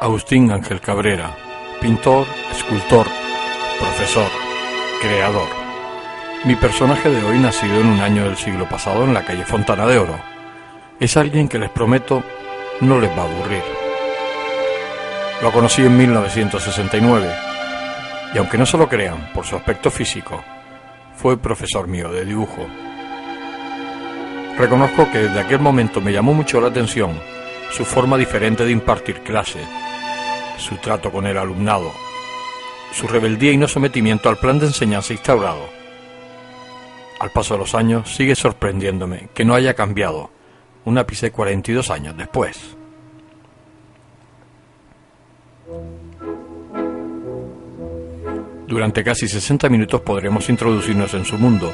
Agustín Ángel Cabrera, pintor, escultor, profesor, creador. Mi personaje de hoy, nacido en un año del siglo pasado en la calle Fontana de Oro, es alguien que les prometo no les va a aburrir. Lo conocí en 1969 y, aunque no se lo crean por su aspecto físico, fue profesor mío de dibujo. Reconozco que desde aquel momento me llamó mucho la atención su forma diferente de impartir clase, su trato con el alumnado, su rebeldía y no sometimiento al plan de enseñanza instaurado. Al paso de los años sigue sorprendiéndome que no haya cambiado un ápice 42 años después. Durante casi 60 minutos podremos introducirnos en su mundo,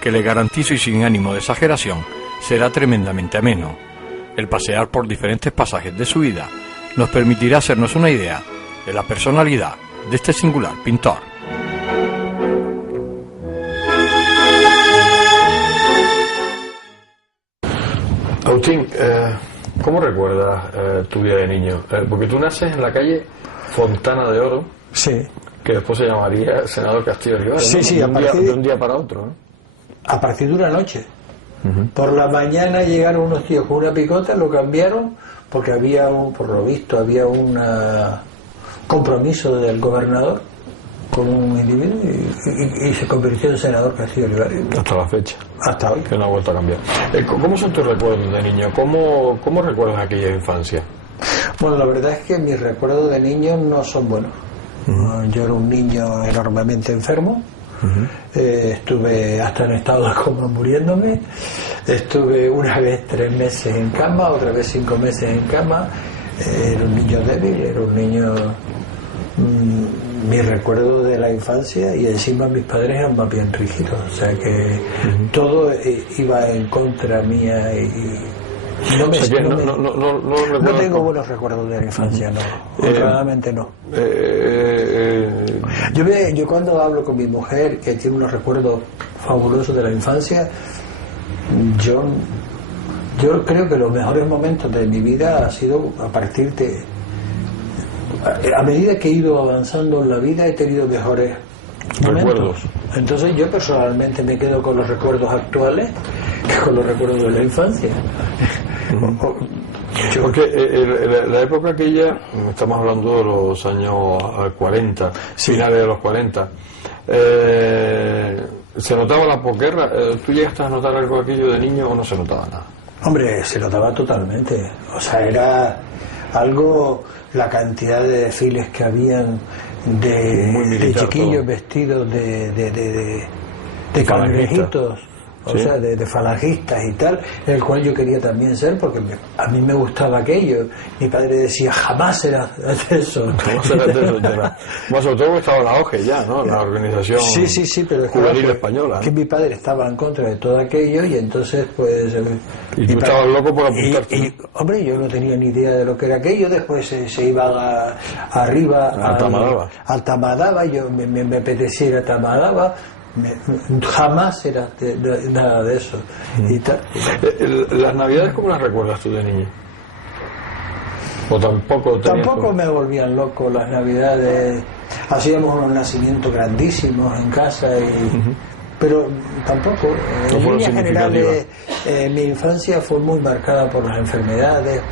que le garantizo y sin ánimo de exageración será tremendamente ameno. El pasear por diferentes pasajes de su vida nos permitirá hacernos una idea de la personalidad de este singular pintor. Agustín, ¿cómo recuerdas tu vida de niño? Porque tú naces en la calle Fontana de Oro, sí, que después se llamaría Senador Castillo Olivares, sí, ¿no? sí, de un día para otro, ¿no? A partir de una noche. Por la mañana llegaron unos tíos con una picota, lo cambiaron porque había por lo visto había un compromiso del gobernador con un individuo y se convirtió en senador Castillo Olivares. Hasta la fecha. Hasta hoy. Que no ha vuelto a cambiar. ¿Cómo son tus recuerdos de niño? ¿Cómo recuerdas aquella infancia? Bueno, la verdad es que mis recuerdos de niño no son buenos. Yo era un niño enormemente enfermo. Estuve hasta en estado de coma muriéndome. Estuve una vez 3 meses en cama, otra vez 5 meses en cama. Era un niño débil, era un niño... mi recuerdo de la infancia, y encima mis padres eran más bien rígidos, o sea que todo iba en contra mía y no tengo buenos recuerdos de la infancia, no, honradamente no. Yo cuando hablo con mi mujer, que tiene unos recuerdos fabulosos de la infancia, yo creo que los mejores momentos de mi vida ha sido a partir de... A medida que he ido avanzando en la vida he tenido mejores recuerdos. Entonces yo personalmente me quedo con los recuerdos actuales que con los recuerdos de la infancia. Porque la época aquella, estamos hablando de los años 40, sí, finales de los 40, ¿se notaba la posguerra? ¿Tú llegaste a notar algo de aquello de niño o no se notaba nada? Hombre, se notaba totalmente. O sea, era algo... La cantidad de desfiles que habían de chiquillos todo vestidos de cangrejitos, o sea, de falangistas y tal, en el cual yo quería también ser, porque a mí me gustaba aquello. Mi padre decía, jamás serás de eso. Jamás serás de eso, ya. Más sobre todo estaba la OGE ya, ¿no? La organización pero juvenil española. Que mi padre estaba en contra de todo aquello, y entonces pues... Y tú estabas loco por apuntarte. Hombre, yo no tenía ni idea de lo que era aquello. Después se iba arriba al Tamadaba. Yo me apetecía ir a Tamadaba. Jamás era nada de eso. Y tal. ¿Las navidades cómo las recuerdas tú de niño? ¿O tampoco me volvían loco las navidades? Hacíamos unos nacimientos grandísimos en casa pero tampoco, en líneas generales, mi infancia fue muy marcada por las enfermedades,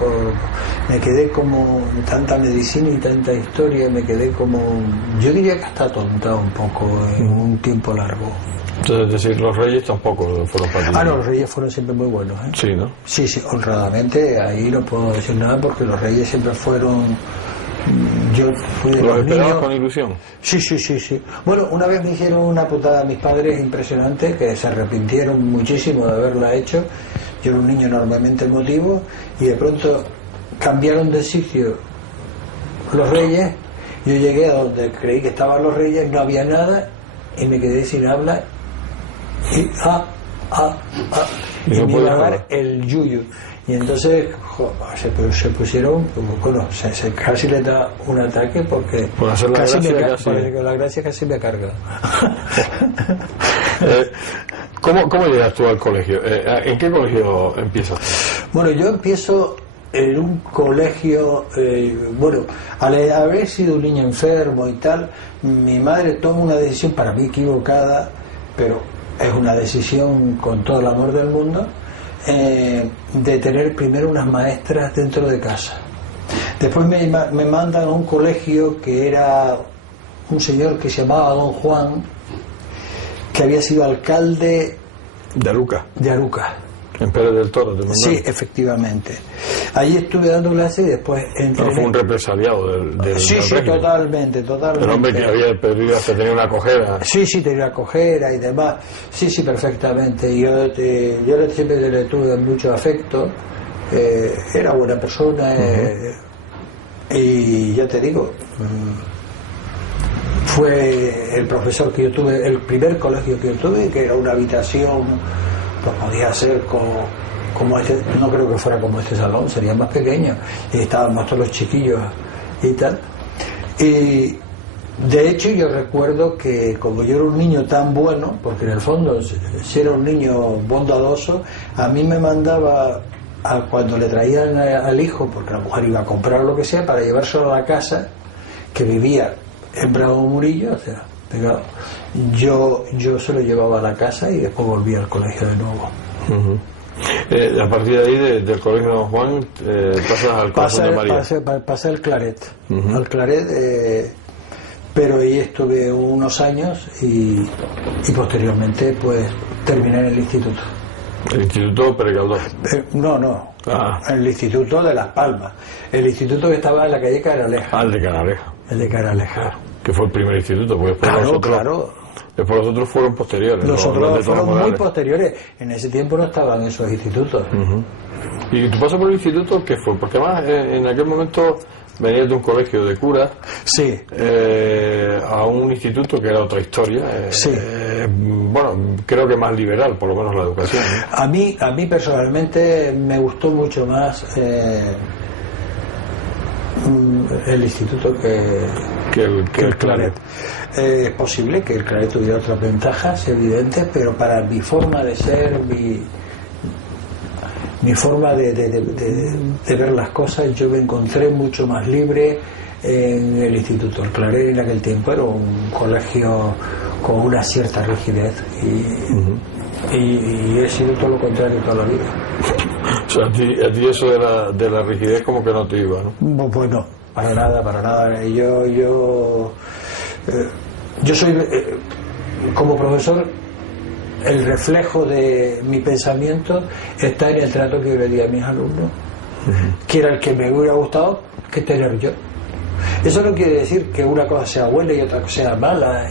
me quedé como tanta medicina y tanta historia, me quedé como, yo diría que hasta atontado un poco en un tiempo largo. Entonces, es decir, los Reyes tampoco fueron para ti. No, los Reyes fueron siempre muy buenos, ¿eh? Sí, ¿no? Sí, honradamente, ahí no puedo decir nada, porque los Reyes siempre fueron... Yo fui de los niños con ilusión. Sí. Bueno, una vez me hicieron una putada a mis padres impresionante, que se arrepintieron muchísimo de haberla hecho. Yo era un niño enormemente emotivo y de pronto cambiaron de sitio los Reyes. Yo llegué a donde creí que estaban los Reyes, no había nada y me quedé sin habla y y me iba a dar el yuyu. Y entonces se pusieron, bueno, casi le da un ataque porque por hacer la gracia casi me carga. ¿Cómo llegas tú al colegio? ¿En qué colegio empiezas? Bueno, yo empiezo en un colegio, bueno, al haber sido un niño enfermo y tal, mi madre toma una decisión para mí equivocada, pero es una decisión con todo el amor del mundo, de tener primero unas maestras dentro de casa. Después me mandan a un colegio que era un señor que se llamaba Don Juan, que había sido alcalde de Aruca. En Pérez del Toro, ¿te mandaron? Sí, efectivamente. Allí estuve dando clases y después entré. No, fue un represaliado del sí, totalmente. El hombre que había perdido, hasta tenía una cojera. Sí, tenía una cojera y demás. Sí, perfectamente. Yo siempre le tuve mucho afecto. Era buena persona. Y ya te digo, fue el profesor que yo tuve, el primer colegio que yo tuve, que era una habitación, pues podía ser como este, no creo que fuera como este salón, sería más pequeño, y estábamos todos los chiquillos y tal. Y de hecho yo recuerdo que como yo era un niño tan bueno, porque en el fondo si era un niño bondadoso, a mí me mandaba cuando le traían al hijo, porque la mujer iba a comprar lo que sea, para llevárselo a la casa, que vivía en Bravo Murillo, o sea, pegado. Yo se lo llevaba a la casa y después volvía al colegio de nuevo. A partir de ahí, del colegio de Don Juan, pasas al colegio de María. Pasé al Claret. Al Claret, pero ahí estuve unos años y posteriormente pues terminé en el instituto. ¿El Instituto Pérez Galdós? No. El Instituto de Las Palmas. El instituto que estaba en la calle Canaleja. El de Canaleja. El de Canaleja. Que fue el primer instituto, porque después claro. Después los otros fueron posteriores. Los otros fueron muy posteriores. En ese tiempo no estaban esos institutos. ¿Y tu paso por el instituto qué fue? Porque además en aquel momento venías de un colegio de curas, sí, a un instituto que era otra historia. Sí. Bueno, creo que más liberal, por lo menos la educación, ¿no? A mí personalmente me gustó mucho más el instituto que el Claret. Es posible que el Claret tuviera otras ventajas evidentes, pero para mi forma de ser, mi forma de ver las cosas, yo me encontré mucho más libre en el instituto. El Claret en aquel tiempo era un colegio con una cierta rigidez y he sido todo lo contrario toda la vida. O sea, a ti eso de la rigidez como que no te iba, ¿no? Pues no, para nada. Yo soy, como profesor, el reflejo de mi pensamiento está en el trato que yo le di a mis alumnos, que era el que me hubiera gustado que tener yo. Eso no quiere decir que una cosa sea buena y otra cosa sea mala.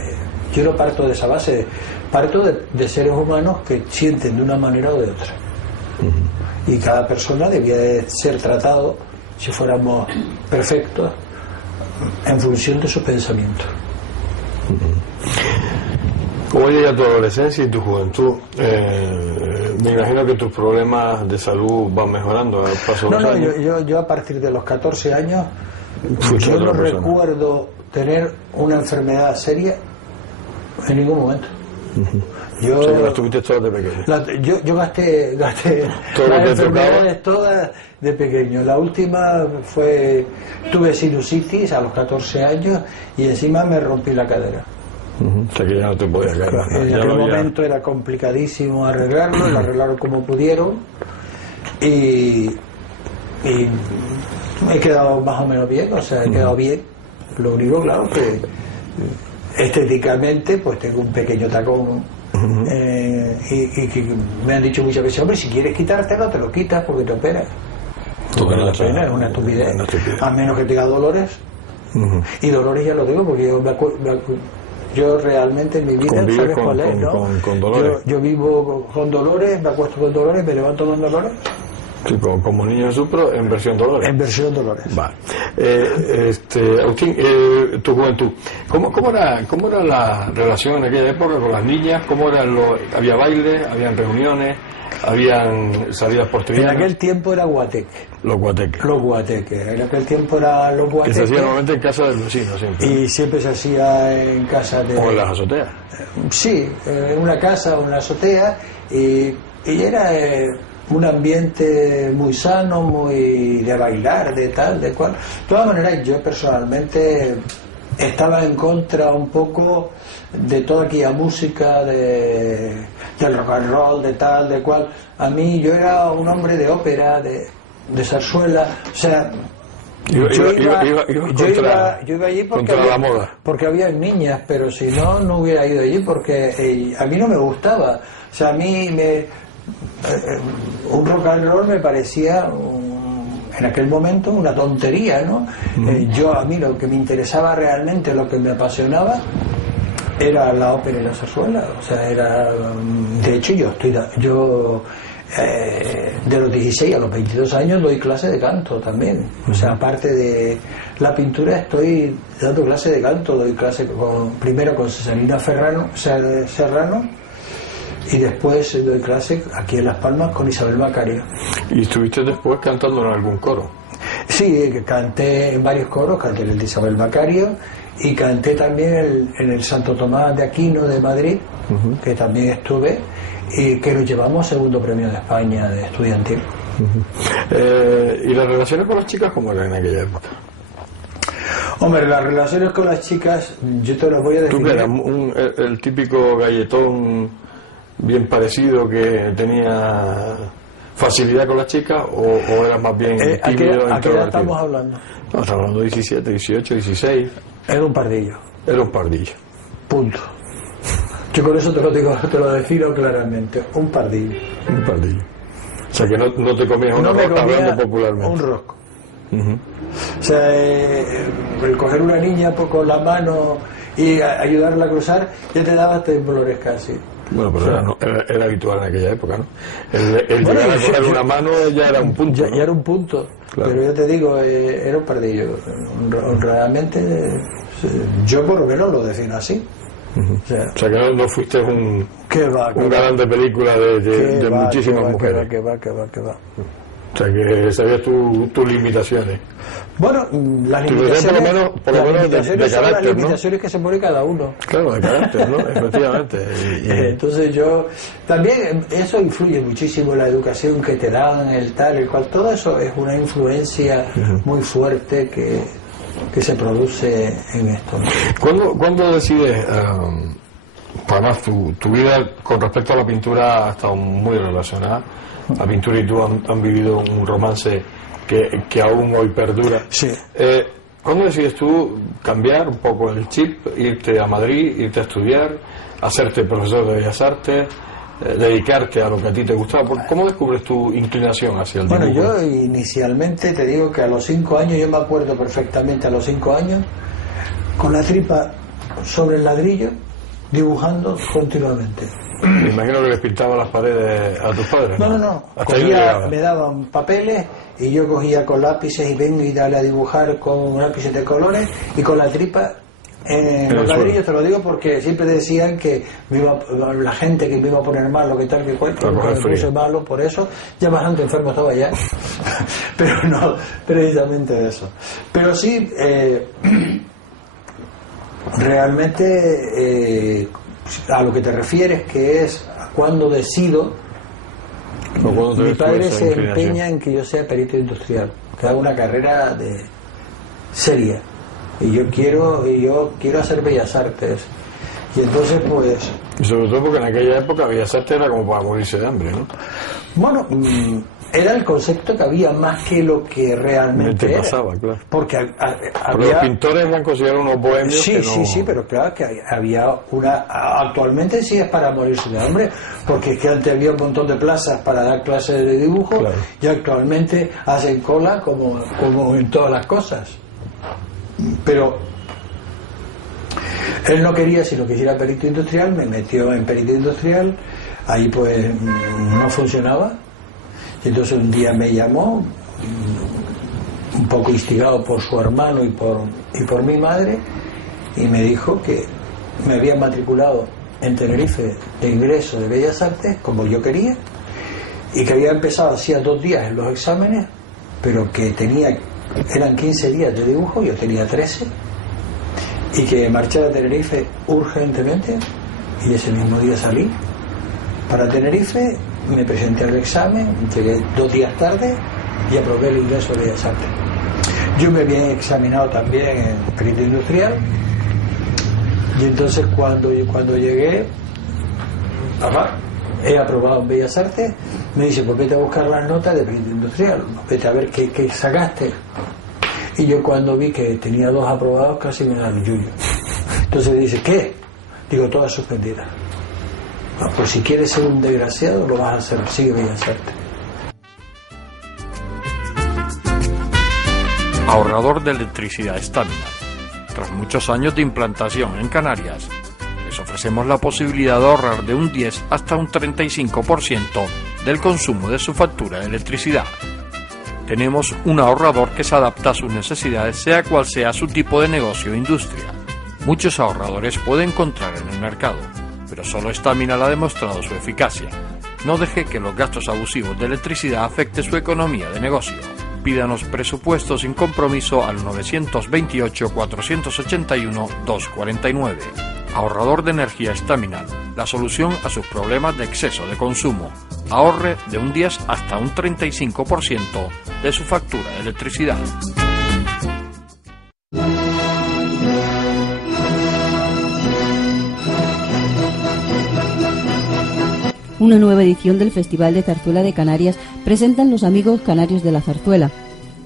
Yo no parto de esa base, parto de seres humanos que sienten de una manera o de otra. Y cada persona debía de ser tratado, si fuéramos perfectos, en función de su pensamiento. ¿Cómo llega tu adolescencia y tu juventud? Me imagino que tus problemas de salud van mejorando al paso de los años. Yo a partir de los 14 años yo no recuerdo tener una enfermedad seria en ningún momento. O sea, que las tuviste todas de pequeño. Yo gasté las enfermedades todas de pequeño. La última tuve sinusitis a los 14 años y encima me rompí la cadera. O sea que ya no te podías caer. En aquel momento era complicadísimo arreglarlo, lo arreglaron como pudieron y he quedado más o menos bien, o sea, he quedado bien. Lo único, claro, que estéticamente pues tengo un pequeño tacón. Y que me han dicho muchas veces, hombre, si quieres quitártelo, te lo quitas porque te operas. Es una estupidez. A menos que tenga dolores. Y dolores ya lo tengo porque yo Yo realmente en mi vida, Convives ¿sabes con- cuál es, con- no? con dolores. Yo vivo con dolores, me acuesto con dolores, me levanto con dolores, Sí, como Niño Jesús, pero en versión Dolores. en versión dolores. Vale. Agustín, tu juventud, ¿cómo era la relación en aquella época con las niñas? ¿Había baile, habían reuniones, habían salidas por En trianas? aquel tiempo era guateque. Los guateques. Los guateques. En aquel tiempo eran los Que guateques. se hacía normalmente en casa del vecino siempre. Y siempre se hacía en casa de... O en las azoteas. Sí, en una casa, una azotea, y era un ambiente muy sano, muy de bailar, de tal, de cual. De todas maneras, yo personalmente estaba en contra un poco de toda aquella música del rock and roll, de tal, de cual. A mí, yo era un hombre de ópera, de zarzuela, o sea... Yo iba allí contra la moda. porque había niñas, pero si no, no hubiera ido allí porque a mí no me gustaba. O sea, a mí un rock and roll me parecía en aquel momento una tontería, ¿no? A mí lo que me interesaba realmente, lo que me apasionaba, era la ópera y la zarzuela. O sea, de hecho, yo de los 16 a los 22 años doy clase de canto también. O sea, aparte de la pintura, estoy dando clase de canto. Doy clase primero con Cesarina Serrano y después doy clase aquí en Las Palmas con Isabel Macario. ¿Y estuviste después cantando en algún coro? Sí, canté en varios coros, canté en el de Isabel Macario y canté también en el Santo Tomás de Aquino de Madrid, que también estuve, y que nos llevamos segundo premio de España de estudiantil. ¿Y las relaciones con las chicas cómo eran en aquella época? Hombre, las relaciones con las chicas, yo te las voy a ¿Tú definir. que eras el típico galletón bien parecido que tenía facilidad con las chicas o eras más bien ¿A qué tímido? edad introvertido? estamos hablando? No, estamos hablando de 17, 18, 16. Era un pardillo, Era un pardillo. punto. Yo con eso te lo digo, te lo defino claramente, un pardillo. Un pardillo. O sea que no te comías una No me rosca comía hablando popularmente. un rosco. O sea, el coger una niña con la mano y ayudarla a cruzar, ya te daba temblores casi. Bueno, pero era habitual en aquella época, ¿no? El Bueno, llegar a coger una mano ya era un punto, ¿no? Ya era un punto, Claro. pero yo te digo, era un pardillo. Realmente, yo por lo menos lo defino así. O sea, que no fuiste un galán de película de muchísimas mujeres. Que va. O sea que sabías tus limitaciones. Bueno, las Tu limitaciones, por lo menos de son las carácter, ¿no? limitaciones que se pone cada uno. Claro, de carácter, ¿no? Efectivamente. Entonces también eso influye muchísimo en la educación que te dan, el tal, el cual, todo eso es una influencia muy fuerte que se produce en esto. ¿Cuándo decides, además tu vida con respecto a la pintura ha estado muy relacionada? La pintura y tú han vivido un romance que aún hoy perdura. Sí. ¿Cuándo decides tú cambiar un poco el chip, irte a Madrid, irte a estudiar, hacerte profesor de Bellas Artes, dedicarte a lo que a ti te gustaba? ¿Cómo descubres tu inclinación hacia el dibujo? Bueno, yo inicialmente te digo que a los 5 años, yo me acuerdo perfectamente a los 5 años, con la tripa sobre el ladrillo, dibujando continuamente. Me imagino que les pintaba las paredes a tus padres. No. Hasta ahí no llegaba. Me daban papeles y yo cogía con lápices y vengo y dale a dibujar con lápices de colores y con la tripa en los ladrillos. Te lo digo porque siempre decían que la gente que me iba a poner malo, que tal, que cual, que me puse malo por eso. Ya bastante enfermo estaba ya, pero no precisamente eso. Pero sí, realmente a lo que te refieres, que es cuando decido, mi padre se empeña en que yo sea perito industrial, que haga una carrera seria, y yo quiero hacer Bellas Artes, y entonces pues... Y sobre todo porque en aquella época Bellas Artes era como para morirse de hambre, ¿no? Bueno, era el concepto que había más que lo que realmente era. Pasaba, claro. Porque Pero los pintores eran considerados unos bohemios. Sí, pero claro que había actualmente sí es para morirse de hambre, porque es que antes había un montón de plazas para dar clases de dibujo, claro. Y actualmente hacen cola como en todas las cosas. Pero Él no quería, si lo quisiera perito industrial, me metió en perito industrial, ahí pues no funcionaba, y entonces un día me llamó, un poco instigado por su hermano y por mi madre, y me dijo que me habían matriculado en Tenerife de ingreso de Bellas Artes, como yo quería, y que había empezado hacía 2 días en los exámenes, pero que eran 15 días de dibujo, yo tenía 13, y que marchara a Tenerife urgentemente, y ese mismo día salí para Tenerife, me presenté al examen, llegué 2 días tarde y aprobé el ingreso de Bellas Artes. Yo me había examinado también en perito industrial, y entonces cuando llegué, papá, he aprobado en Bellas Artes, me dice, pues vete a buscar las notas de perito industrial, vete a ver qué sacaste. Y yo cuando vi que tenía 2 aprobados casi me da el yuyo. Entonces dice, ¿qué? Digo, todas suspendidas. Pues si quieres ser un desgraciado lo vas a hacer, sigue Bellas Artes. Ahorrador de electricidad Staminar. Tras muchos años de implantación en Canarias, les ofrecemos la posibilidad de ahorrar de un 10 hasta un 35% del consumo de su factura de electricidad. Tenemos un ahorrador que se adapta a sus necesidades, sea cual sea su tipo de negocio o industria. Muchos ahorradores puede encontrar en el mercado, pero solo Staminar ha demostrado su eficacia. No deje que los gastos abusivos de electricidad afecten su economía de negocio. Pídanos presupuesto sin compromiso al 921-481-249. Ahorrador de energía Staminar, la solución a sus problemas de exceso de consumo. Ahorre de un 10 hasta un 35% de su factura de electricidad. Una nueva edición del Festival de Zarzuela de Canarias presentan los amigos canarios de la zarzuela.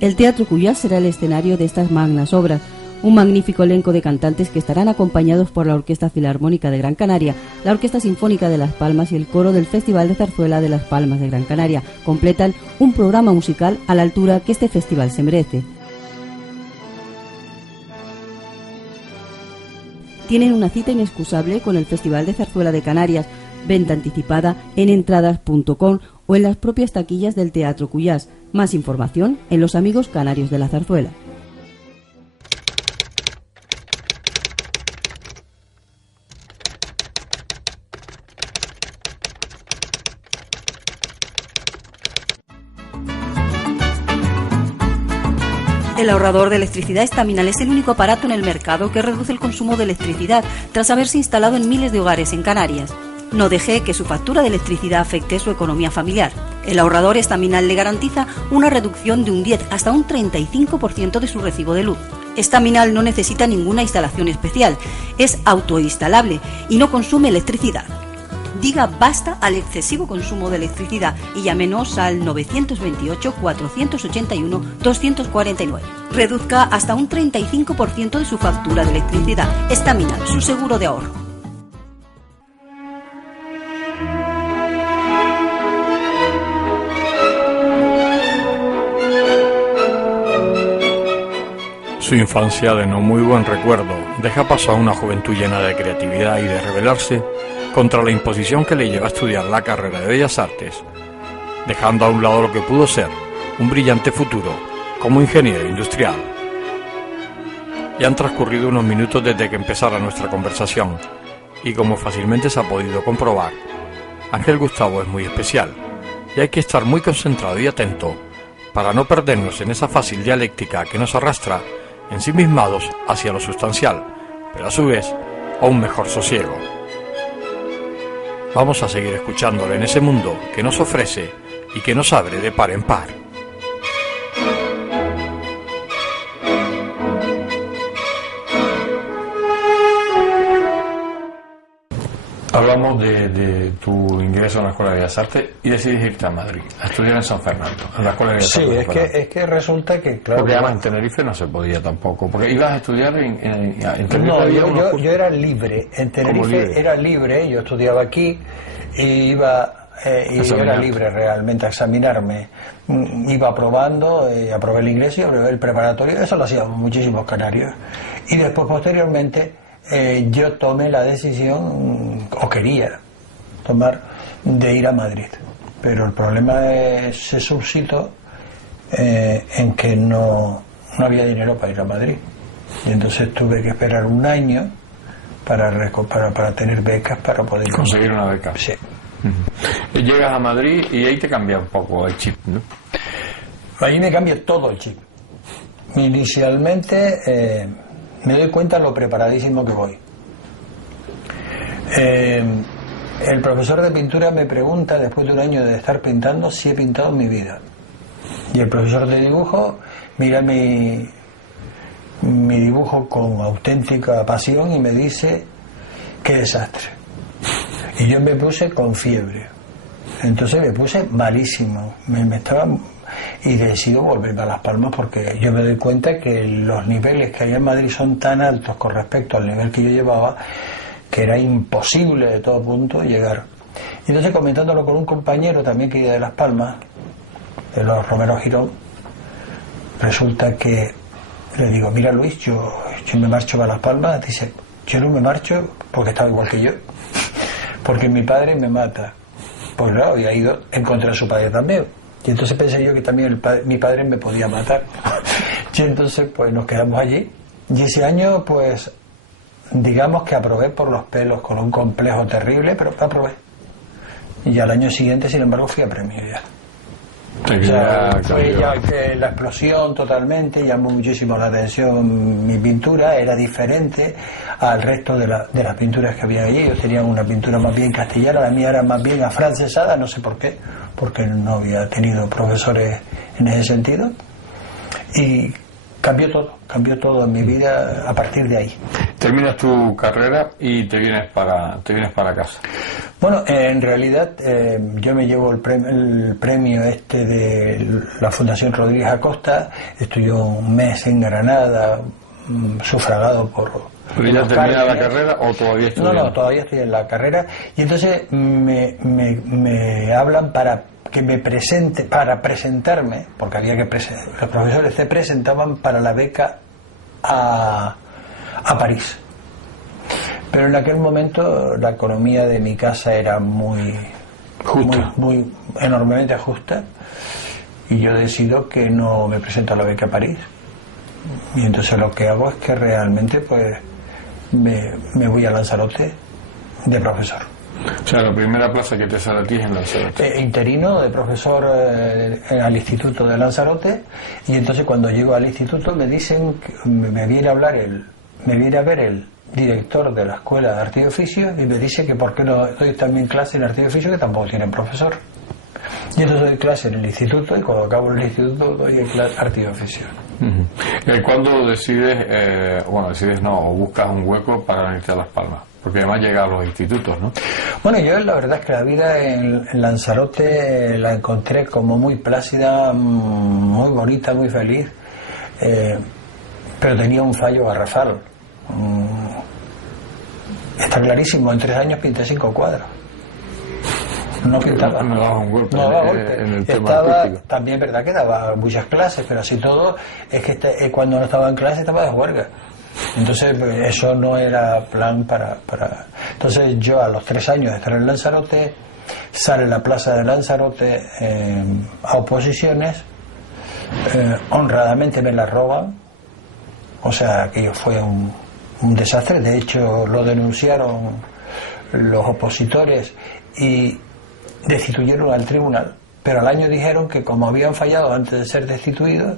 El Teatro Cuyás será el escenario de estas magnas obras, un magnífico elenco de cantantes que estarán acompañados por la Orquesta Filarmónica de Gran Canaria, la Orquesta Sinfónica de Las Palmas y el coro del Festival de Zarzuela de Las Palmas de Gran Canaria. Completan un programa musical a la altura que este festival se merece. Tienen una cita inexcusable con el Festival de Zarzuela de Canarias, venta anticipada en entradas.com o en las propias taquillas del Teatro Cuyás. Más información en Los Amigos Canarios de la Zarzuela. El ahorrador de electricidad Staminar es el único aparato en el mercado que reduce el consumo de electricidad tras haberse instalado en miles de hogares en Canarias. No deje que su factura de electricidad afecte su economía familiar. El ahorrador Staminar le garantiza una reducción de un 10 hasta un 35% de su recibo de luz. Staminar no necesita ninguna instalación especial, es autoinstalable y no consume electricidad. Diga basta al excesivo consumo de electricidad y llámenos al 928-481-249. Reduzca hasta un 35% de su factura de electricidad. Staminar, su seguro de ahorro. Su infancia de no muy buen recuerdo deja paso a una juventud llena de creatividad y de rebelarse contra la imposición que le lleva a estudiar la carrera de Bellas Artes, dejando a un lado lo que pudo ser un brillante futuro como ingeniero industrial. Ya han transcurrido unos minutos desde que empezara nuestra conversación y como fácilmente se ha podido comprobar, Ángel Gustavo es muy especial y hay que estar muy concentrado y atento para no perdernos en esa fácil dialéctica que nos arrastra ensimismados hacia lo sustancial, pero a su vez a un mejor sosiego. Vamos a seguir escuchándole en ese mundo que nos ofrece y que nos abre de par en par. Hablamos de tu ingreso en la Escuela de Bellas Artes y decidiste irte a Madrid, a estudiar en San Fernando, en la Escuela de Bellas Artes. Sí, es que resulta que, claro... Porque además en Tenerife no se podía tampoco, porque ibas a estudiar en Tenerife. No, yo era libre, en Tenerife era libre, yo estudiaba aquí y iba... y yo era libre realmente a examinarme. Iba aprobando, aprobé el inglés y aprobé el preparatorio, eso lo hacíamos muchísimos canarios. Y después, posteriormente, yo tomé la decisión, o quería tomar, de ir a Madrid. Pero el problema se suscitó en que no había dinero para ir a Madrid. Y entonces tuve que esperar un año para tener becas para poder conseguir una beca. Sí. Y llegas a Madrid y ahí te cambia un poco el chip, ¿no? Ahí me cambia todo el chip. Inicialmente me doy cuenta de lo preparadísimo que voy. El profesor de pintura me pregunta, después de un año de estar pintando, si he pintado en mi vida. Y el profesor de dibujo mira mi dibujo con auténtica pasión y me dice: qué desastre. Y yo me puse con fiebre. Entonces me puse malísimo. Y decido volverme a Las Palmas, porque yo me doy cuenta que los niveles que hay en Madrid son tan altos con respecto al nivel que yo llevaba, que era imposible de todo punto llegar. Y entonces, comentándolo con un compañero también que iba de Las Palmas, de los Romero Girón, resulta que le digo: mira, Luis, yo me marcho para Las Palmas. Dice: yo no me marcho porque estaba igual que yo, porque mi padre me mata. Pues claro, había ido en contra de su padre también. Y entonces pensé yo que también mi padre me podía matar. Y entonces pues nos quedamos allí. Y ese año pues digamos que aprobé por los pelos, con un complejo terrible, pero aprobé. Y al año siguiente, sin embargo, fui a premio ya. O sea, fue ya la explosión totalmente, llamó muchísimo la atención mi pintura, era diferente al resto de las pinturas que había allí. Ellos tenían una pintura más bien castellana, la mía era más bien afrancesada, no sé por qué, porque no había tenido profesores en ese sentido. Y cambió todo en mi vida a partir de ahí. Terminas tu carrera y te vienes para casa. Bueno, en realidad yo me llevo el premio de la Fundación Rodríguez Acosta. Estuve un mes en Granada, sufragado por... ¿Pero ya termina la carrera o todavía estudias? No, todavía estoy en la carrera. Y entonces me hablan para que me presente, para presentarme, porque había que los profesores se presentaban para la beca a París. Pero en aquel momento la economía de mi casa era muy enormemente justa, y yo decido que no me presento a la beca a París. Y entonces lo que hago es que realmente pues me voy a Lanzarote de profesor. O sea, la primera plaza que te sale a ti es en Lanzarote. Interino de profesor al Instituto de Lanzarote. Y entonces cuando llego al instituto me dicen que me viene a ver el director de la Escuela de Arte y Oficio, y me dice que por qué no doy también clase en Arte y Oficio, que tampoco tienen profesor. Y entonces doy clase en el instituto, y cuando acabo el instituto doy Arte y Oficio. ¿Cuándo decides, o buscas un hueco para venirte a Las Palmas? Porque además llega a los institutos, ¿no? Bueno, yo la verdad es que la vida en Lanzarote la encontré como muy plácida, muy bonita, muy feliz, pero tenía un fallo garrafal. Está clarísimo, en 3 años pinté 5 cuadros. No pintaba. No daba un golpe. No daba golpe. En el tema también es verdad que daba muchas clases, pero así todo es que cuando no estaba en clase estaba de huelga. Entonces eso no era plan para... Entonces yo a los 3 años de estar en Lanzarote, sale la plaza de Lanzarote a oposiciones, honradamente me la roban. O sea, aquello fue un desastre. De hecho lo denunciaron los opositores y destituyeron al tribunal, pero al año dijeron que como habían fallado antes de ser destituidos,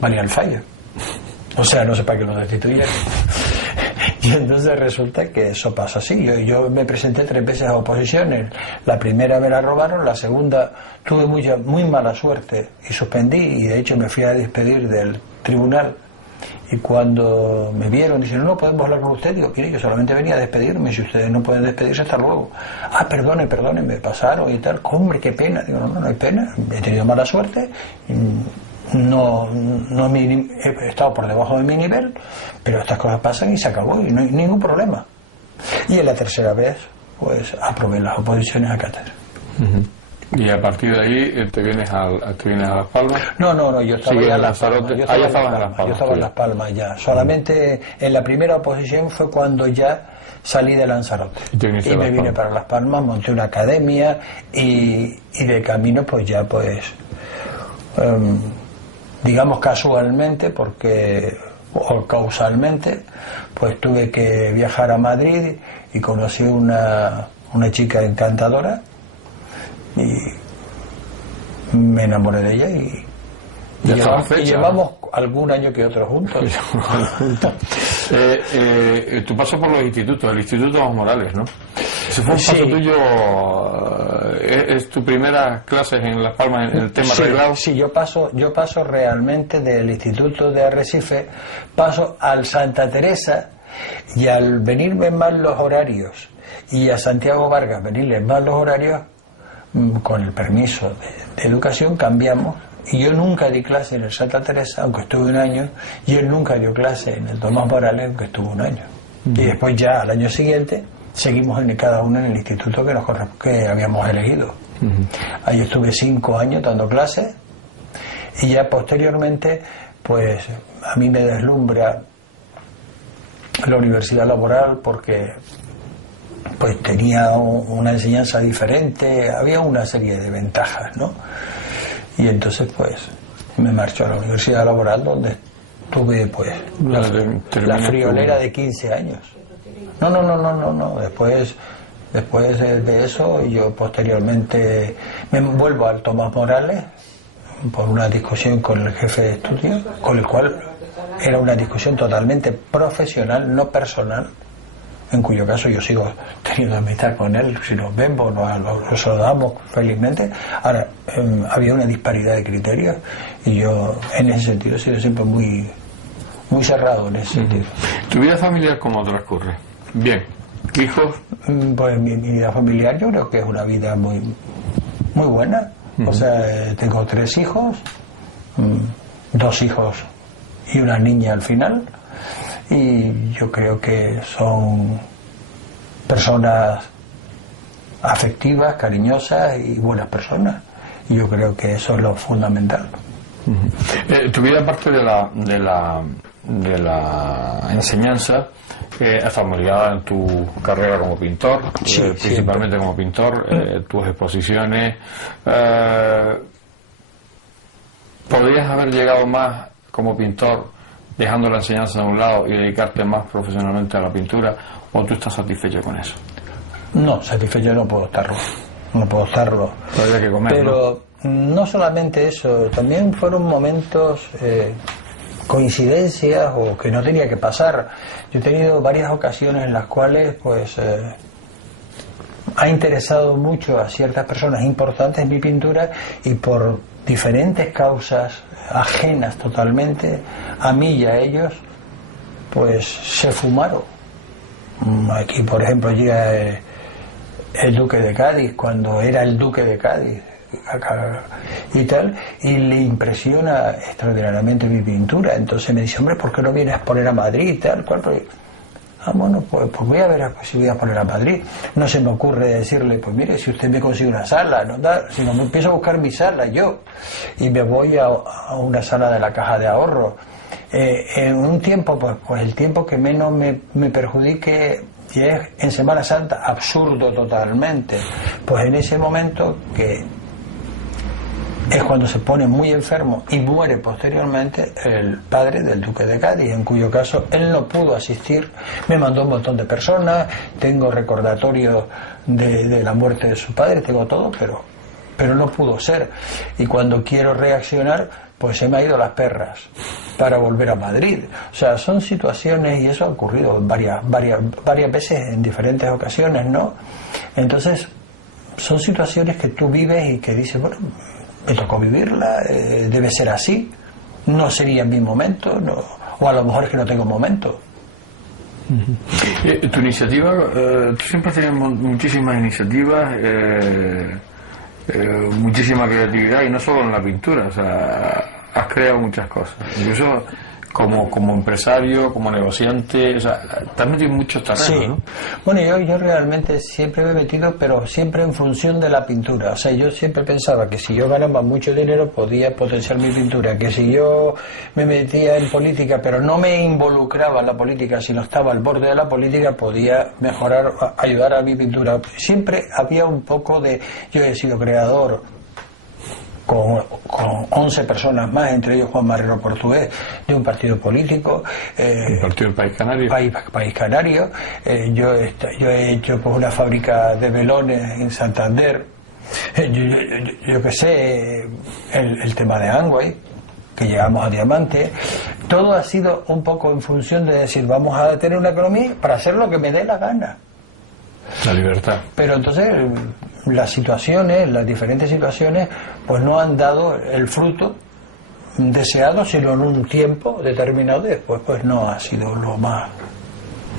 valía el fallo. O sea, no sé para qué lo destituyeron. Y entonces resulta que eso pasa así. Yo me presenté 3 veces a oposiciones. La primera me la robaron, la segunda tuve muy mala suerte y suspendí, y de hecho me fui a despedir del tribunal. Y cuando me vieron, dijeron: no podemos hablar con usted. Digo: mire, yo solamente venía a despedirme, si ustedes no pueden despedirse, hasta luego. Ah, perdone, me pasaron y tal. Hombre, qué pena. Digo: no hay pena, he tenido mala suerte, he estado por debajo de mi nivel, pero estas cosas pasan y se acabó, y no hay ningún problema. Y en la tercera vez pues aprobé las oposiciones a cátedra. Y a partir de ahí te vienes a Las Palmas. No, yo estaba en Lanzarote. Yo estaba en Las Palmas ya. Solamente en la primera oposición fue cuando ya salí de Lanzarote. Y me vine para Las Palmas, monté una academia y de camino pues ya digamos casualmente o causalmente, pues tuve que viajar a Madrid y conocí una chica encantadora y me enamoré de ella y llevamos algún año que otro juntos. Tu paso por los institutos, el Instituto Tomás Morales, ¿no? Ese fue un paso tuyo, ¿es tu primera clase en Las Palmas en el tema reglado? Sí, yo paso realmente del Instituto de Arrecife, paso al Santa Teresa, y al venirme mal los horarios y a Santiago Vargas venirle mal los horarios, con el permiso de educación cambiamos, y yo nunca di clase en el Santa Teresa, aunque estuve un año, y él nunca dio clase en el Tomás Morales, aunque estuvo un año. Y después ya al año siguiente seguimos cada uno en el instituto que habíamos elegido. Ahí estuve 5 años dando clases, y ya posteriormente pues a mí me deslumbra la universidad laboral porque pues tenía una enseñanza diferente, había una serie de ventajas, ¿no? Y entonces pues me marcho a la universidad laboral, donde tuve pues la friolera de 15 años. No. Después de eso, yo posteriormente me vuelvo al Tomás Morales por una discusión con el jefe de estudio, con el cual era una discusión totalmente profesional, no personal, en cuyo caso yo sigo teniendo amistad con él, si nos vemos, nos saludamos felizmente. Ahora, había una disparidad de criterios y yo en ese sentido he sido siempre muy cerrado en ese sentido. ¿Tu vida familiar cómo transcurre? Bien. ¿Hijos? Pues mi vida familiar yo creo que es una vida muy buena. O sea, tengo 3 hijos, 2 hijos y una niña al final, y yo creo que son personas afectivas, cariñosas y buenas personas, y yo creo que eso es lo fundamental. Tu vida, aparte de la enseñanza, ha estado muy ligada en tu carrera como pintor, principalmente como pintor, tus exposiciones. ¿Podrías haber llegado más como pintor dejando la enseñanza de un lado y dedicarte más profesionalmente a la pintura, o tú estás satisfecho con eso? No, satisfecho no puedo estarlo. Todavía hay que comer, pero no solamente eso, también fueron momentos, coincidencias o que no tenía que pasar. Yo he tenido varias ocasiones en las cuales pues ha interesado mucho a ciertas personas importantes mi pintura, y por diferentes causas ajenas totalmente a mí y a ellos, pues se fumaron. Aquí por ejemplo llega el duque de Cádiz, cuando era el duque de Cádiz y tal, y le impresiona extraordinariamente mi pintura. Entonces me dice, hombre, ¿por qué no vienes a poner a Madrid y tal cual? Bueno, pues voy a ver si voy a poner a Madrid. No se me ocurre decirle, pues mire, si usted me consigue una sala, si no, me empiezo a buscar mi sala yo, y me voy a una sala de la Caja de Ahorro. En un tiempo, pues el tiempo que menos me perjudique, y es en Semana Santa, absurdo totalmente. Pues en ese momento, que es cuando se pone muy enfermo y muere posteriormente el padre del duque de Cádiz, en cuyo caso él no pudo asistir. Me mandó un montón de personas, tengo recordatorios de la muerte de su padre, tengo todo, pero no pudo ser. Y cuando quiero reaccionar, pues se me ha ido las perras para volver a Madrid. O sea, son situaciones, y eso ha ocurrido varias veces en diferentes ocasiones, ¿no? Entonces son situaciones que tú vives y que dices, bueno, me tocó vivirla, debe ser así, no sería en mi momento, no, o a lo mejor es que no tengo momento. Tu iniciativa, tú siempre has tenido muchísimas iniciativas, muchísima creatividad, y no solo en la pintura, o sea, has creado muchas cosas. Incluso como empresario, como negociante, o sea, también tiene muchos terrenos, sí. ¿no? Bueno, yo realmente siempre me he metido, pero siempre en función de la pintura. O sea, yo siempre pensaba que si yo ganaba mucho dinero podía potenciar mi pintura, que si yo me metía en política, pero no me involucraba en la política, sino estaba al borde de la política, podía mejorar, ayudar a mi pintura. Siempre había un poco de... Yo he sido creador con 11 personas más, entre ellos Juan Marrero Portugués, de un partido político, el partido del País Canario. País Canario. Yo he hecho pues una fábrica de velones en Santander. Yo que sé, el tema de Angway, que llegamos a diamante. Todo ha sido un poco en función de decir, vamos a tener una economía para hacer lo que me dé la gana. La libertad. Pero entonces las diferentes situaciones, pues no han dado el fruto deseado, sino en un tiempo determinado. Después pues no ha sido lo más...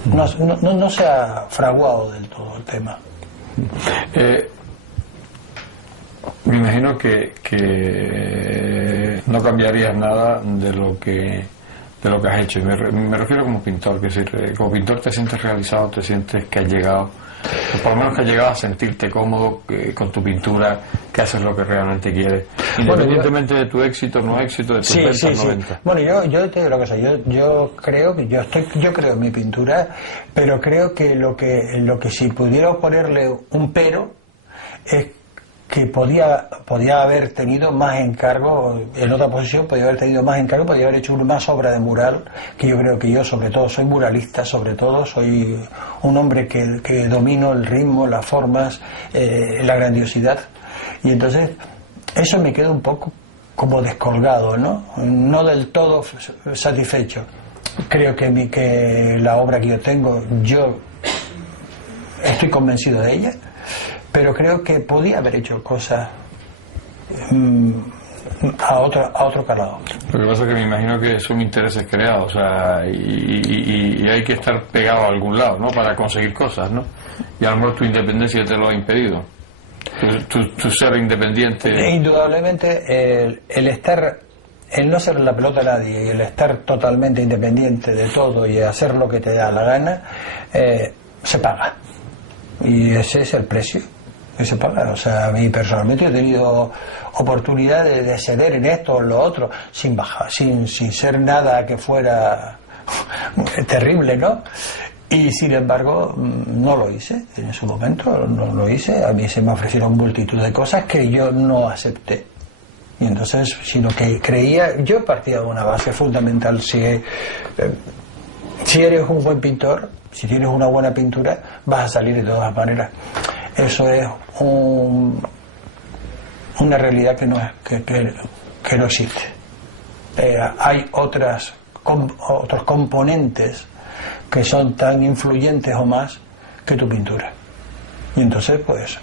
No se ha fraguado del todo el tema. Me imagino que no cambiarías nada de lo que has hecho. Me refiero como pintor, que como pintor te sientes realizado, te sientes que has llegado, o por lo menos que has llegado a sentirte cómodo con tu pintura, que haces lo que realmente quieres, independientemente de tu éxito o no éxito, de tus ventas o no ventas. Bueno, yo te digo lo que sé, yo creo que yo creo en mi pintura, pero creo que lo que si pudiera ponerle un pero es que podía haber tenido más encargo en otra posición, podía haber tenido más encargo, podía haber hecho más obra de mural, que yo creo que yo sobre todo soy muralista, sobre todo soy un hombre que domino el ritmo, las formas, la grandiosidad, y entonces eso me queda un poco como descolgado, no del todo satisfecho. Creo que la obra que yo tengo, yo estoy convencido de ella, pero creo que podía haber hecho cosas a otro calado. Lo que pasa es que me imagino que son intereses creados, o sea, y hay que estar pegado a algún lado, ¿no?, para conseguir cosas, ¿no? Y a lo mejor tu independencia te lo ha impedido. Tu ser independiente. Indudablemente el no ser la pelota a nadie y el estar totalmente independiente de todo y hacer lo que te da la gana, se paga. Y ese es el precio que se paga. O sea, a mí personalmente he tenido oportunidad de ceder en esto o en lo otro, sin bajar, sin ser nada que fuera terrible, ¿no? Y sin embargo no lo hice en su momento, no lo hice. A mí se me ofrecieron multitud de cosas que yo no acepté, y entonces, sino que creía, yo partía de una base fundamental: si eres un buen pintor, si tienes una buena pintura, vas a salir de todas maneras. Eso es una realidad que no existe. Hay otros componentes que son tan influyentes o más que tu pintura, y entonces pues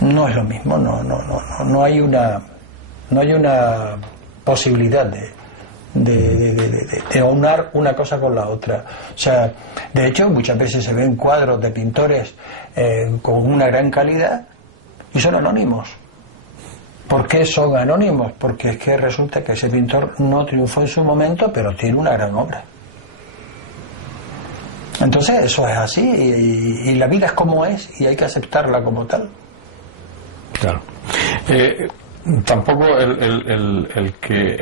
no es lo mismo. No hay una posibilidad de aunar una cosa con la otra. O sea, de hecho muchas veces se ven cuadros de pintores con una gran calidad y son anónimos. ¿Por qué son anónimos? Porque es que resulta que ese pintor no triunfó en su momento, pero tiene una gran obra. Entonces eso es así, y la vida es como es, y hay que aceptarla como tal. Claro. Tampoco el que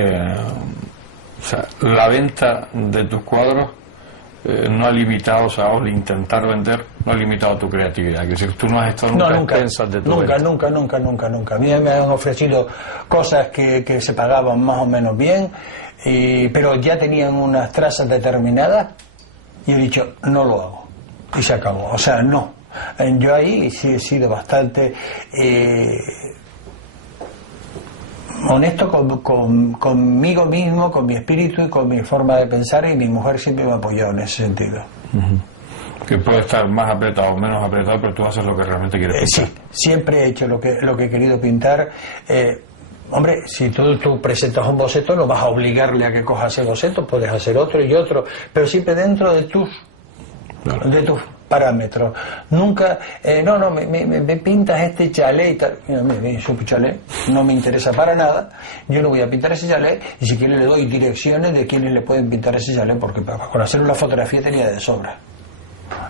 o sea, la venta de tus cuadros no ha limitado, o sea, o el intentar vender no ha limitado tu creatividad. Es decir, tú no has estado nunca a expensas de tu venta. Nunca. A mí me han ofrecido cosas que se pagaban más o menos bien, pero ya tenían unas trazas determinadas, y he dicho, no lo hago, y se acabó. O sea, no. Yo ahí sí he sido bastante honesto conmigo mismo, con mi espíritu y con mi forma de pensar, y mi mujer siempre me ha apoyado en ese sentido. Que puede estar más apretado o menos apretado, pero tú haces lo que realmente quieres pintar. Sí, siempre he hecho lo que he querido pintar. Hombre, si tú presentas un boceto, no vas a obligarle a que coja ese boceto, puedes hacer otro y otro, pero siempre dentro de tus parámetros. Nunca, me pintas este chalet y tal. Mira, su chalet no me interesa para nada. Yo no voy a pintar ese chalet, y si quiere le doy direcciones de quienes le pueden pintar ese chalet, porque con hacer una fotografía tenía de sobra.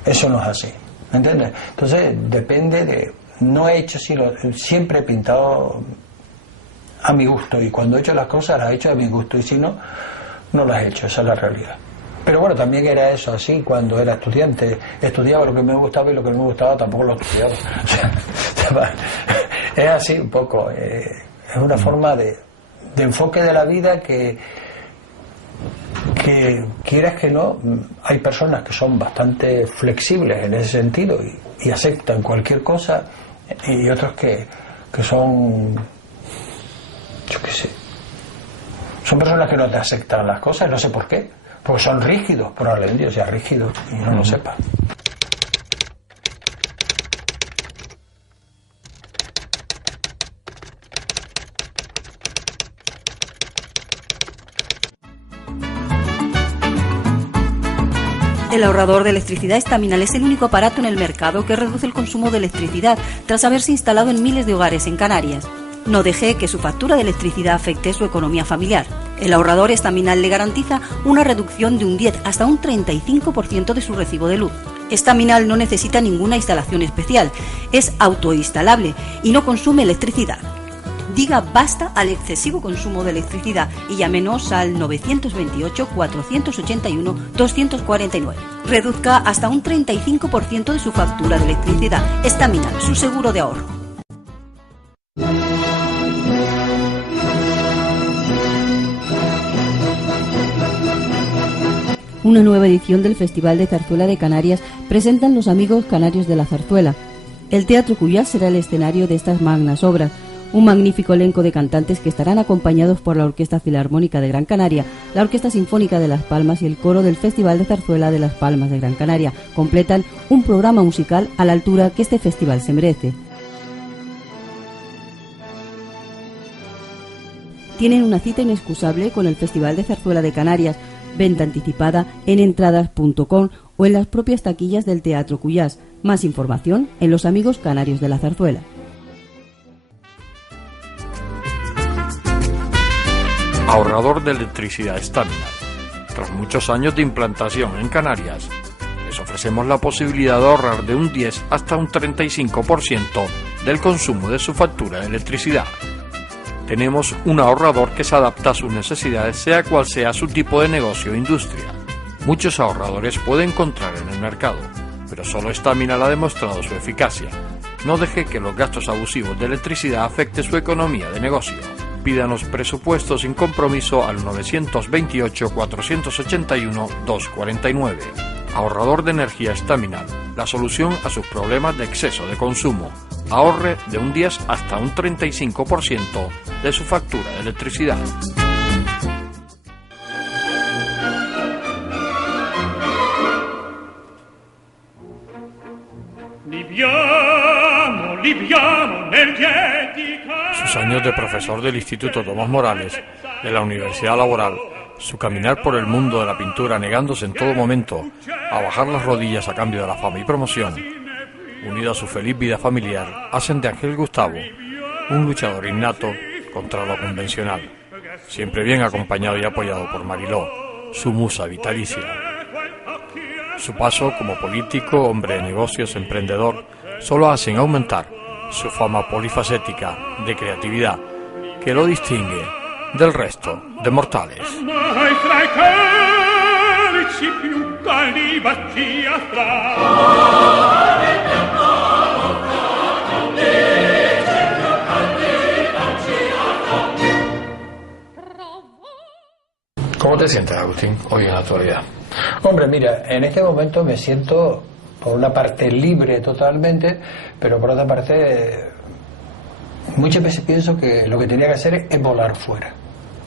Eso no es así, ¿me entiendes? Entonces depende de... No he hecho, siempre he pintado a mi gusto, y cuando he hecho las cosas las he hecho a mi gusto, y si no, no las he hecho. Esa es la realidad. Pero bueno, también era eso así cuando era estudiante. Estudiaba lo que me gustaba, y lo que no me gustaba tampoco lo estudiaba. Es así un poco. Es una forma de enfoque de la vida que quieras que no, hay personas que son bastante flexibles en ese sentido y aceptan cualquier cosa, y otros que son, yo qué sé, son personas que no te aceptan las cosas, no sé por qué, porque son rígidos, probablemente yo sea rígido y no lo sepa. El ahorrador de electricidad estaminal es el único aparato en el mercado que reduce el consumo de electricidad tras haberse instalado en miles de hogares en Canarias. No deje que su factura de electricidad afecte su economía familiar. El ahorrador estaminal le garantiza una reducción de un 10 hasta un 35% de su recibo de luz. Estaminal no necesita ninguna instalación especial, es autoinstalable y no consume electricidad. Diga basta al excesivo consumo de electricidad y llámenos al 928-481-249. Reduzca hasta un 35% de su factura de electricidad. Estaminal, su seguro de ahorro. Una nueva edición del Festival de Zarzuela de Canarias presentan los amigos canarios de la zarzuela. El Teatro Cuyás será el escenario de estas magnas obras. Un magnífico elenco de cantantes que estarán acompañados por la Orquesta Filarmónica de Gran Canaria, la Orquesta Sinfónica de Las Palmas y el Coro del Festival de Zarzuela de Las Palmas de Gran Canaria. Completan un programa musical a la altura que este festival se merece. Tienen una cita inexcusable con el Festival de Zarzuela de Canarias. Venta anticipada en entradas.com o en las propias taquillas del Teatro Cuyás. Más información en Los Amigos Canarios de la Zarzuela. Ahorrador de electricidad Estaminal. Tras muchos años de implantación en Canarias, les ofrecemos la posibilidad de ahorrar de un 10 hasta un 35% del consumo de su factura de electricidad. Tenemos un ahorrador que se adapta a sus necesidades, sea cual sea su tipo de negocio o industria. Muchos ahorradores puede encontrar en el mercado, pero solo Estaminal ha demostrado su eficacia. No deje que los gastos abusivos de electricidad afecten su economía de negocio. Pídanos presupuestos sin compromiso al 928-481-249. Ahorrador de energía Estaminal, la solución a sus problemas de exceso de consumo. Ahorre de un 10 hasta un 35% de su factura de electricidad. Sus años de profesor del Instituto Tomás Morales, de la Universidad Laboral, su caminar por el mundo de la pintura negándose en todo momento a bajar las rodillas a cambio de la fama y promoción, unido a su feliz vida familiar, hacen de Ángel Gustavo un luchador innato contra lo convencional, siempre bien acompañado y apoyado por Mariló, su musa vitalicia. Su paso como político, hombre de negocios, emprendedor, solo hacen aumentar su fama polifacética de creatividad que lo distingue del resto de mortales. ¿Cómo te sientes, Agustín, hoy en la actualidad? Hombre, mira, en este momento me siento, por una parte, libre totalmente, pero por otra parte, muchas veces pienso que lo que tenía que hacer es volar fuera.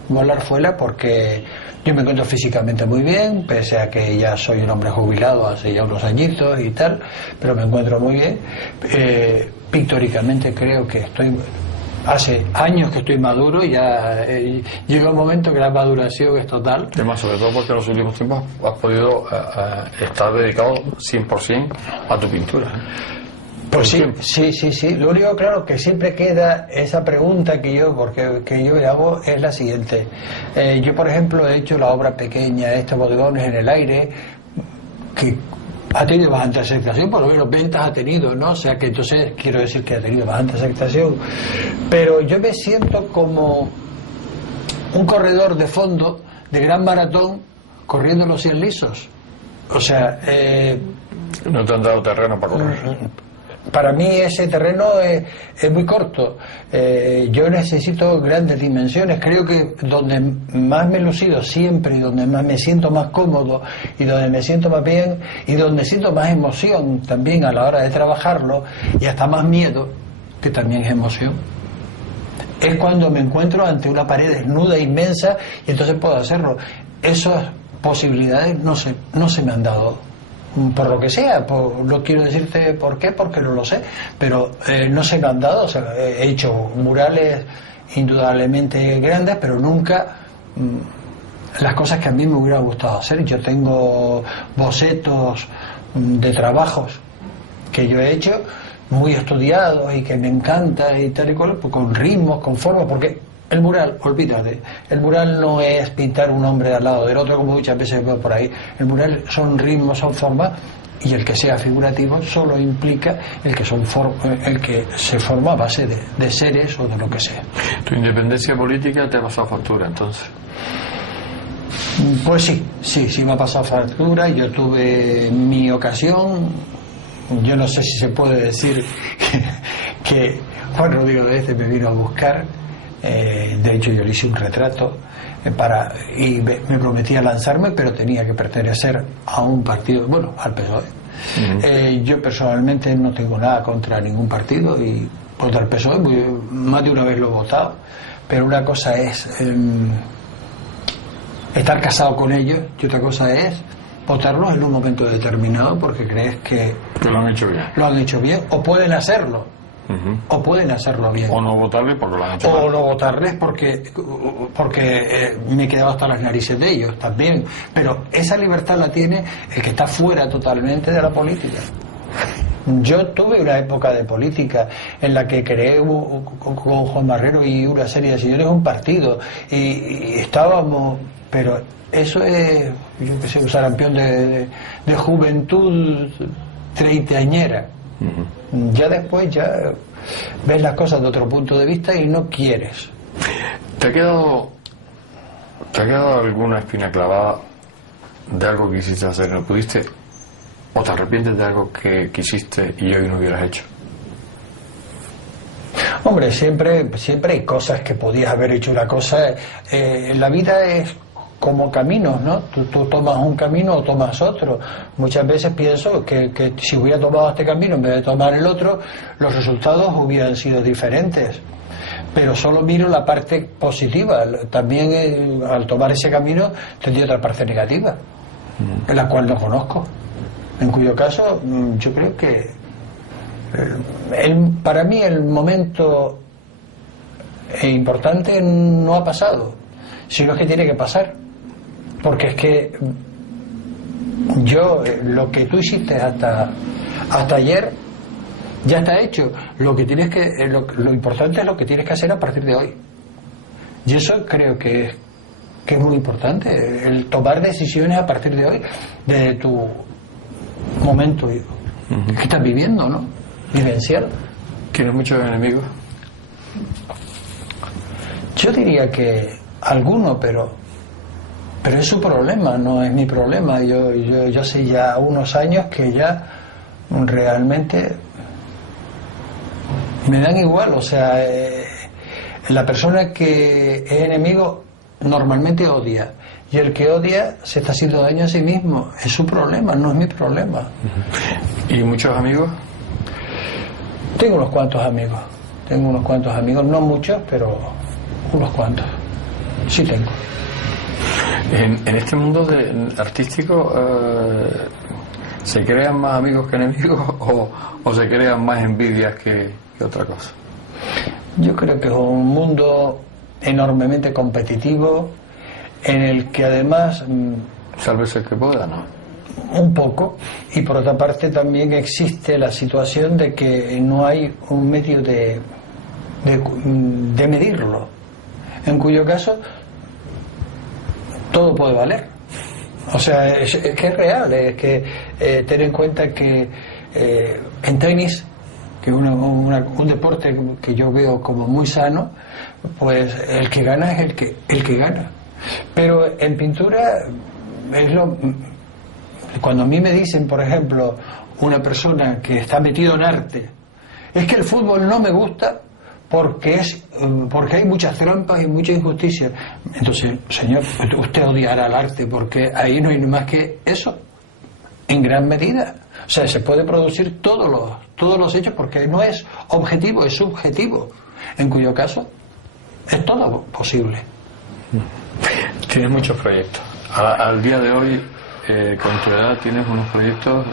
Volar fuera porque yo me encuentro físicamente muy bien, pese a que ya soy un hombre jubilado hace ya unos añitos y tal, pero me encuentro muy bien. Pictóricamente creo que estoy hace años que estoy maduro, ya llega un momento que la maduración es total. Además, sobre todo porque en los últimos tiempos has podido estar dedicado 100% a tu pintura. Pues sí. Lo único, claro, que siempre queda esa pregunta que yo me hago es la siguiente. Yo, por ejemplo, he hecho la obra pequeña, Bodegones en el aire, que ha tenido bastante aceptación, por lo menos ventas ha tenido, ¿no? O sea que entonces quiero decir que ha tenido bastante aceptación. Pero yo me siento como un corredor de fondo de gran maratón corriendo los 100 lisos. O sea... no te han dado terreno para correr. Para mí ese terreno es muy corto. Yo necesito grandes dimensiones. Creo que donde más me he lucido siempre y donde más me siento más cómodo y donde me siento más bien y donde siento más emoción también a la hora de trabajarlo y hasta más miedo, que también es emoción, es cuando me encuentro ante una pared desnuda inmensa y entonces puedo hacerlo. Esas posibilidades no se me han dado. Por lo que sea, no quiero decirte por qué, porque no lo sé, pero no se me han dado. O sea, he hecho murales indudablemente grandes, pero nunca las cosas que a mí me hubiera gustado hacer. Yo tengo bocetos de trabajos que yo he hecho muy estudiados y que me encanta y tal y cual, pues con ritmos, con formas, porque el mural, olvídate, el mural no es pintar un hombre al lado del otro, como muchas veces veo por ahí. El mural son ritmos, son formas, y el que sea figurativo solo implica el que se forma a base de seres o de lo que sea. ¿Tu independencia política te ha pasado factura, entonces? Pues sí me ha pasado factura. Yo tuve mi ocasión. Yo no sé si se puede decir que Juan Rodrigo de este me vino a buscar. De hecho yo le hice un retrato y me prometía lanzarme, pero tenía que pertenecer a un partido, bueno, al PSOE. Yo personalmente no tengo nada contra ningún partido y contra el PSOE, más de una vez lo he votado, pero una cosa es estar casado con ellos y otra cosa es votarlos en un momento determinado porque crees que lo han hecho bien. Lo han hecho bien o pueden hacerlo. O pueden hacerlo bien. O no votarles porque lo han hecho mal. O no votarles porque me he quedado hasta las narices de ellos también. Pero esa libertad la tiene el que está fuera totalmente de la política. Yo tuve una época de política en la que creé con Juan Marrero y una serie de señores un partido y estábamos, pero eso es, yo que sé, un sarampión de juventud treintañera. Ya después ves las cosas de otro punto de vista y no quieres. ¿Te ha quedado alguna espina clavada de algo que quisiste hacer y no pudiste? ¿O te arrepientes de algo que quisiste y hoy no hubieras hecho? Hombre, siempre hay cosas que podías haber hecho. Una cosa, la vida es como caminos, ¿no? Tú tomas un camino o tomas otro. Muchas veces pienso que si hubiera tomado este camino en vez de tomar el otro, los resultados hubieran sido diferentes. Pero solo miro la parte positiva. También al tomar ese camino tendría otra parte negativa, en la cual no conozco. En cuyo caso, yo creo que para mí el momento importante no ha pasado, sino que tiene que pasar. Porque es que lo que tú hiciste hasta ayer ya está hecho. Lo importante es lo que tienes que hacer a partir de hoy. Y eso creo que es muy importante, el tomar decisiones a partir de hoy, de tu momento que estás viviendo, ¿no? Vivencial. ¿Tienes muchos enemigos? Yo diría que alguno, pero es su problema, no es mi problema. Yo sé ya unos años que ya realmente me dan igual. O sea, la persona que es enemigo normalmente odia, y el que odia se está haciendo daño a sí mismo. Es su problema, no es mi problema. ¿Y muchos amigos? Tengo unos cuantos amigos, no muchos, pero unos cuantos. Sí tengo. En este mundo artístico, ¿se crean más amigos que enemigos o se crean más envidias que otra cosa? Yo creo que es un mundo enormemente competitivo, en el que además Sálvese el que pueda, ¿no? un poco, y por otra parte también existe la situación de que no hay un medio de medirlo, en cuyo caso todo puede valer. O sea, es que es real, es que ten en cuenta que en tenis, que es un deporte que yo veo como muy sano, pues el que gana es el que gana. Pero en pintura es cuando a mí me dicen, por ejemplo, una persona que está metido en arte, es que el fútbol no me gusta porque hay muchas trampas y mucha injusticia. Entonces, señor, usted odiará al arte porque ahí no hay más que eso, en gran medida. O sea, se puede producir todos los hechos porque no es objetivo, es subjetivo, en cuyo caso es todo posible. Tienes muchos proyectos. Al día de hoy, con tu edad, tienes unos proyectos,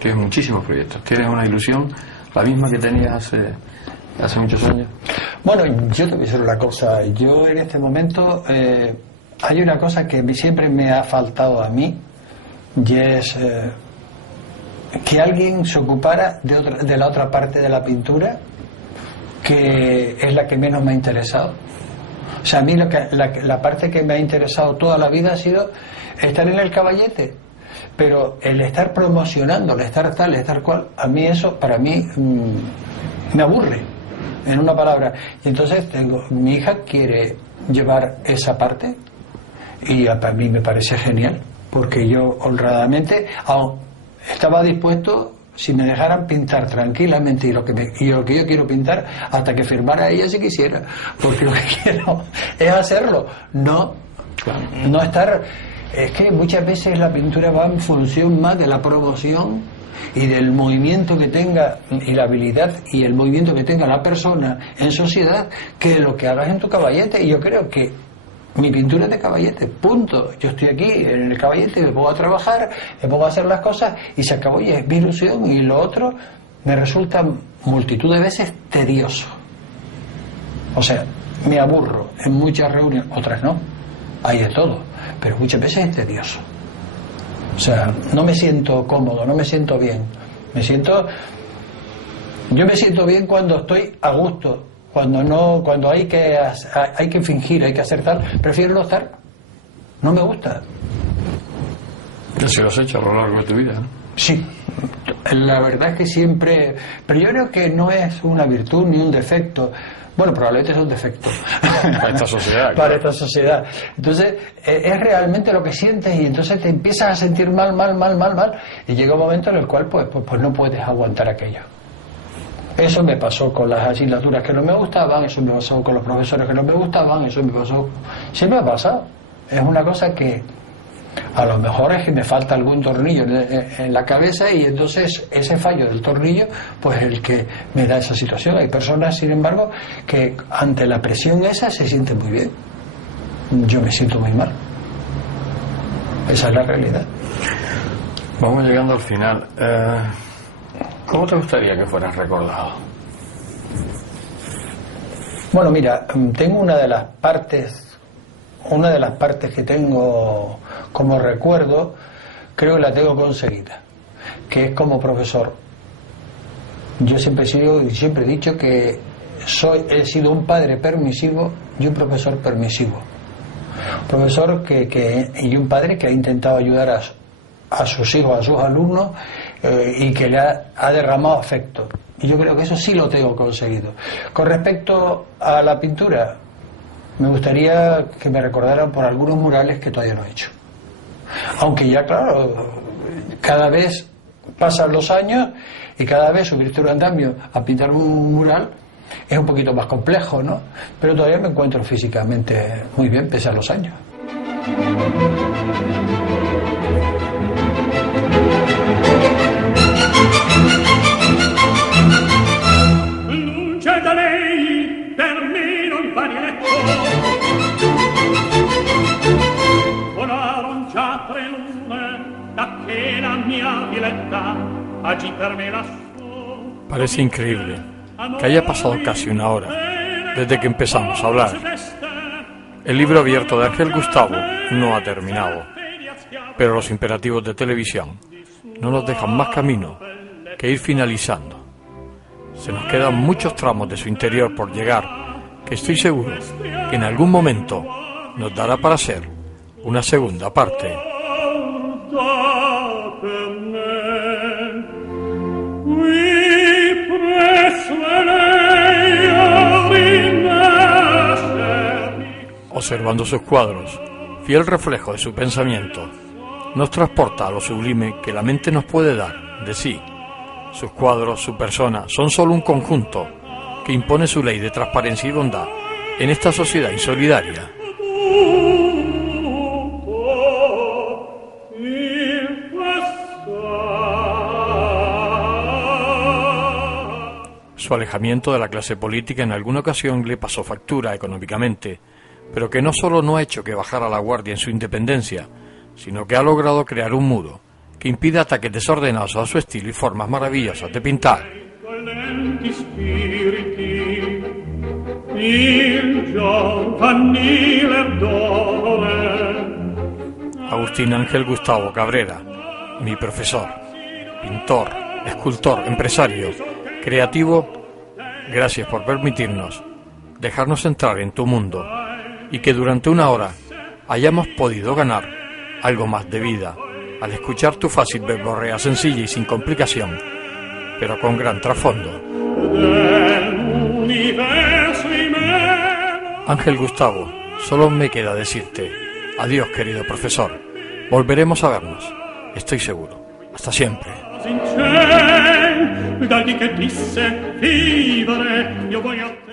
tienes muchísimos proyectos. Tienes una ilusión, la misma que tenías hace muchos años. Bueno, yo te voy a decir una cosa. Yo en este momento hay una cosa que siempre me ha faltado a mí, y es que alguien se ocupara de la otra parte de la pintura, que es la que menos me ha interesado. O sea, a mí la parte que me ha interesado toda la vida ha sido estar en el caballete, pero el estar promocionando, el estar tal, el estar cual, a mí eso, para mí, me aburre, en una palabra. Y entonces mi hija quiere llevar esa parte, y para mí me parece genial, porque yo honradamente estaba dispuesto, si me dejaran pintar tranquilamente y lo que yo quiero pintar, hasta que firmara ella si quisiera, porque lo que quiero es hacerlo, no estar. Es que muchas veces la pintura va en función más de la promoción y del movimiento que tenga, y la habilidad y el movimiento que tenga la persona en sociedad, que de lo que hagas en tu caballete. Y yo creo que mi pintura es de caballete, punto. Yo estoy aquí en el caballete, me pongo a trabajar, me pongo a hacer las cosas y se acabó, y es mi ilusión. Y lo otro me resulta multitud de veces tedioso. O sea, me aburro en muchas reuniones, otras no, hay de todo, pero muchas veces es tedioso. O sea, no me siento cómodo, no me siento bien. Yo me siento bien cuando estoy a gusto. Cuando hay que fingir, hay que hacer tal, prefiero no estar. No me gusta. Eso lo has hecho a lo largo de tu vida, ¿no? Sí, la verdad es que siempre. Pero yo creo que no es una virtud ni un defecto. Bueno, probablemente es un defecto. Para esta sociedad. Para esta sociedad. Entonces, es realmente lo que sientes, y entonces te empiezas a sentir mal. Y llega un momento en el cual pues no puedes aguantar aquello. Eso me pasó con las asignaturas que no me gustaban, eso me pasó con los profesores que no me gustaban, eso me pasó. Siempre me ha pasado. Es una cosa que a lo mejor es que me falta algún tornillo en la cabeza, y entonces ese fallo del tornillo pues es el que me da esa situación. Hay personas, sin embargo, que ante la presión esa se sienten muy bien. Yo me siento muy mal. Esa es la realidad. Vamos llegando al final. ¿Cómo te gustaría que fueras recordado? Bueno, mira, tengo una de las partes que tengo como recuerdo, creo que la tengo conseguida, que es como profesor. Yo siempre he dicho que he sido un padre permisivo y un profesor permisivo. Un profesor y un padre que ha intentado ayudar a sus hijos, a sus alumnos, y que le ha derramado afecto. Y yo creo que eso sí lo tengo conseguido. Con respecto a la pintura, me gustaría que me recordaran por algunos murales que todavía no he hecho. Aunque ya, claro, cada vez pasan los años y cada vez subirte un andamio a pintar un mural es un poquito más complejo, ¿no? Pero todavía me encuentro físicamente muy bien pese a los años. Luce da lei per me non fa diletto, volaron già 3 lune da che la mia diletta agì per me lassù. Parece increíble que haya pasado casi una hora desde que empezamos a hablar. El libro abierto de Ángel Gustavo no ha terminado, pero los imperativos de televisión no nos dejan más camino que ir finalizando. Se nos quedan muchos tramos de su interior por llegar, que estoy seguro que en algún momento nos dará para hacer una segunda parte. Observando sus cuadros, fiel reflejo de su pensamiento, nos transporta a lo sublime que la mente nos puede dar de sí. Sus cuadros, su persona, son solo un conjunto que impone su ley de transparencia y bondad en esta sociedad insolidaria. Su alejamiento de la clase política en alguna ocasión le pasó factura económicamente, pero que no solo no ha hecho que bajara la guardia en su independencia, sino que ha logrado crear un muro que impide ataques desordenados a su estilo y formas maravillosas de pintar. Agustín Ángel Gustavo Cabrera, mi profesor, pintor, escultor, empresario, creativo, gracias por permitirnos dejarnos entrar en tu mundo y que durante una hora hayamos podido ganar algo más de vida al escuchar tu fácil verborrea sencilla y sin complicación, pero con gran trasfondo. Ángel Gustavo, solo me queda decirte adiós, querido profesor. Volveremos a vernos, estoy seguro. Hasta siempre. Dal di che disse vivere io voglio